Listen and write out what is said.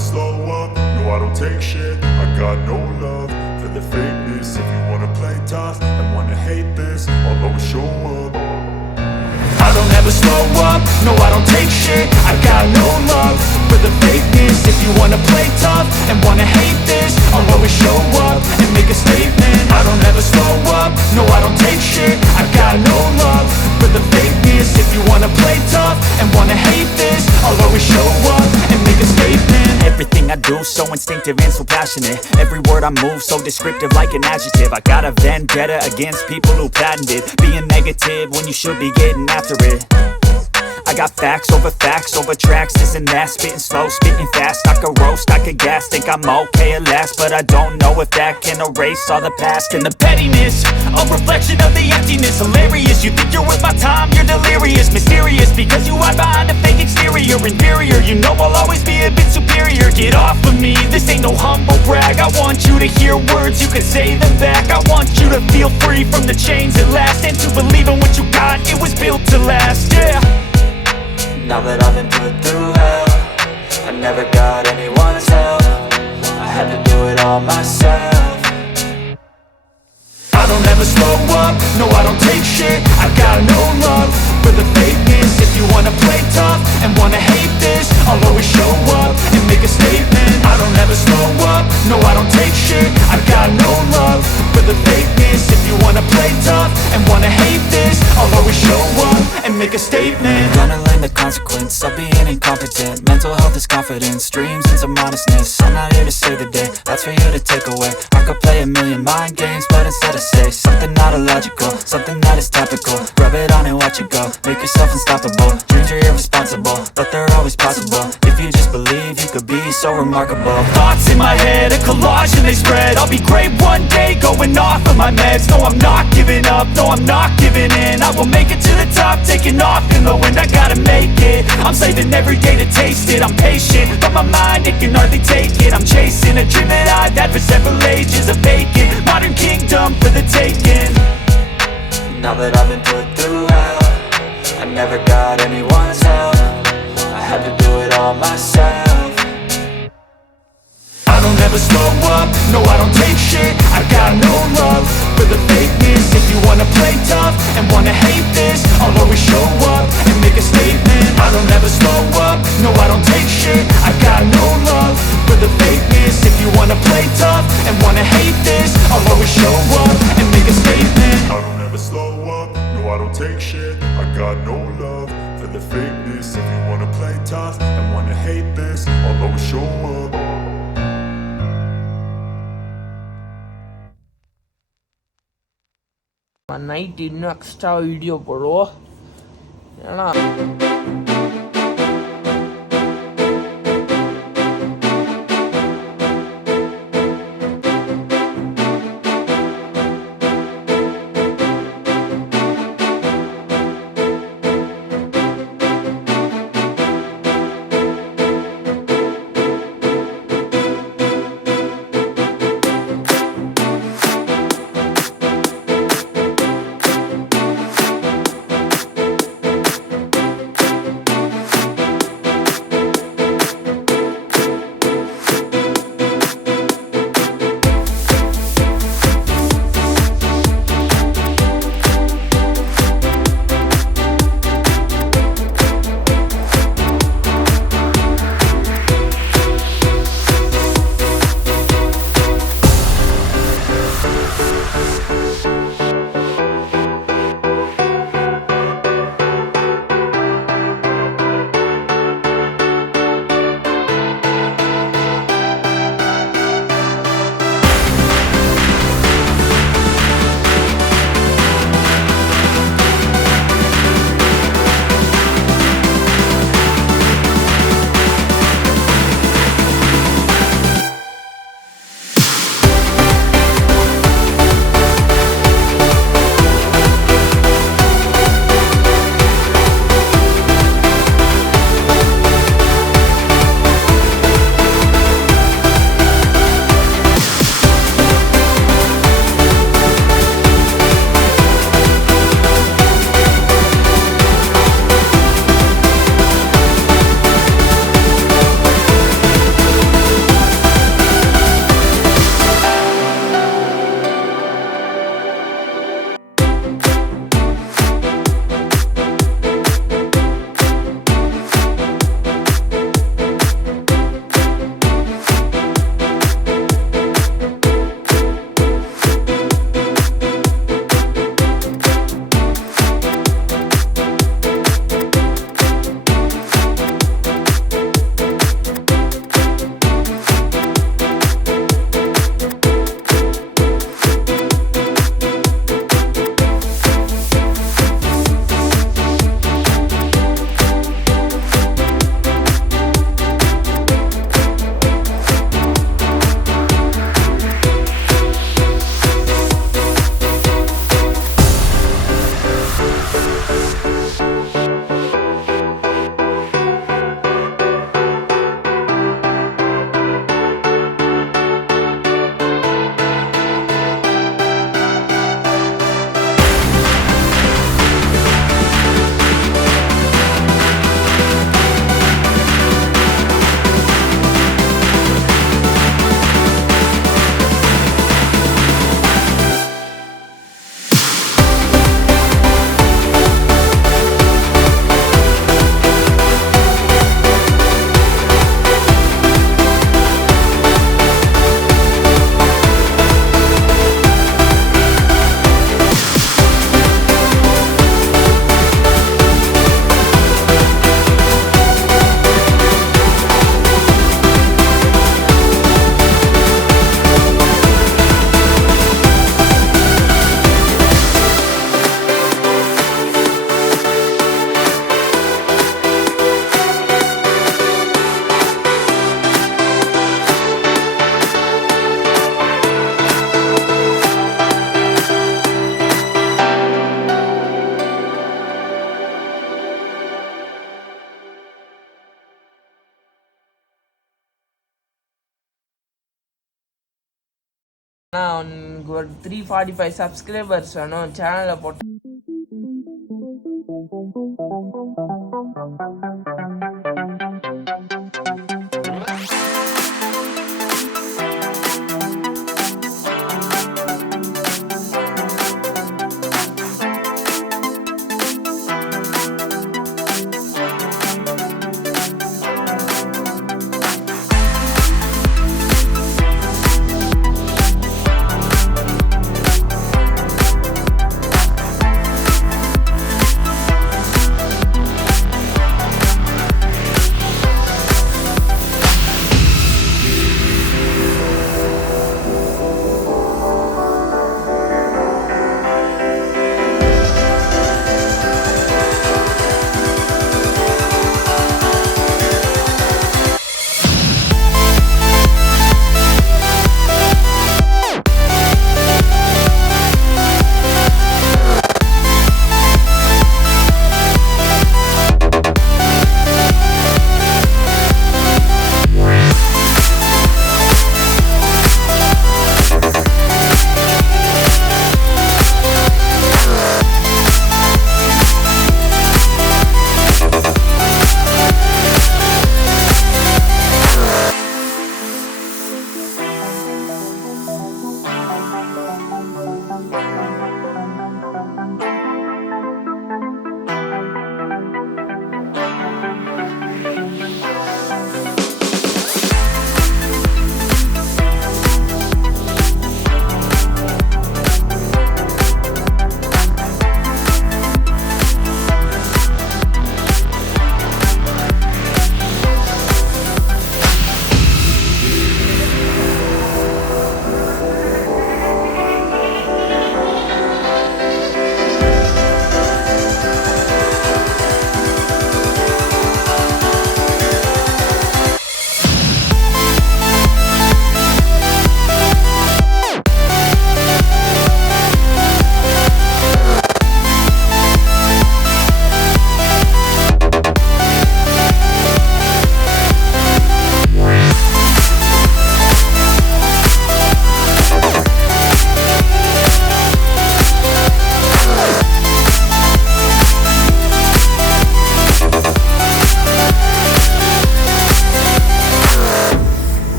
slow up, no I don't take shit. I got no love for the fakeness. If you wanna play tough and wanna hate this, I'll always show up. I don't ever slow up, no I don't take shit. I got no love for the fakeness. If you wanna play tough and wanna hate this, I'll always show up and make a statement. I don't ever slow up, no I don't take shit. I got no love for the fakeness. If you wanna play tough and wanna hate this, I'll always show up and make a statement. Everything I do so instinctive and so passionate. Every word I move so descriptive like an adjective. I got a vendetta against people who patented being negative when you should be getting after it. I got facts over tracks, this and that. Spitting slow, spitting fast. I could roast, I could gas. Think I'm okay at last, but I don't know if that can erase all the past. And the pettiness, a reflection of the emptiness. Hilarious, you think you're worth my time, you're delirious. Mysterious, because you hide behind a fake exterior. Inferior, you know I'll always be a bit superior. Get off of me, this ain't no humble brag. I want you to hear words, you can say them back. I want you to feel free from the chains at last, and to believe in what you got, it was built to last, yeah. Now that I've been put through hell, I never got anyone's help. I had to do it all myself. I don't ever slow up, no I don't take shit. I got no love for the fakeness. If you wanna play tough and wanna hate this, I'll always show up and make a statement. I don't ever slow up, no I don't take shit. I got no love for the fakeness. If you wanna play tough and wanna hate this, I'll always show up and make a statement. Gonna learn the consequence of being incompetent. Mental health is confidence, dreams and some modestness. I'm not here to save the day, that's for you to take away. I could play a million mind games, but instead I say something not illogical, something that is topical. Rub it on and watch it go, make yourself unstoppable. Dreams are irresponsible, but they're always possible. If you just believe, you could be so remarkable. Thoughts in my head, a collage and they spread. I'll be great one day, going off of my meds. No, I'm not giving up, no, I'm not giving in. I will make it to the top, taking off in the wind. I gotta make it, I'm saving every day to taste it. I'm patient, but my mind, it can hardly take it. I'm chasing a dream that I've had for several ages. A vacant, modern kingdom for the taking. Now that I've been put through hell, I never got anyone's help. I had to do it all myself. I don't ever slow up, no I don't take shit. I got no love for the fakeness. If you wanna play tough and wanna hate this, I'll always show up and make a statement. I don't ever slow up, no I don't take shit. I got no love for the fakeness. If you wanna play tough and wanna hate this, I'll always show up and make a statement. I don't ever slow up, no I don't take shit. I got no love for the fakeness. If you wanna play tough and wanna hate this, I'll always show up. Night ಇನ್ನೂ extra ವಿಡಿಯೋಗಳು ಏನ எனக்கு ஒரு 345 subscribers வேணும் சேனலை போட்டு.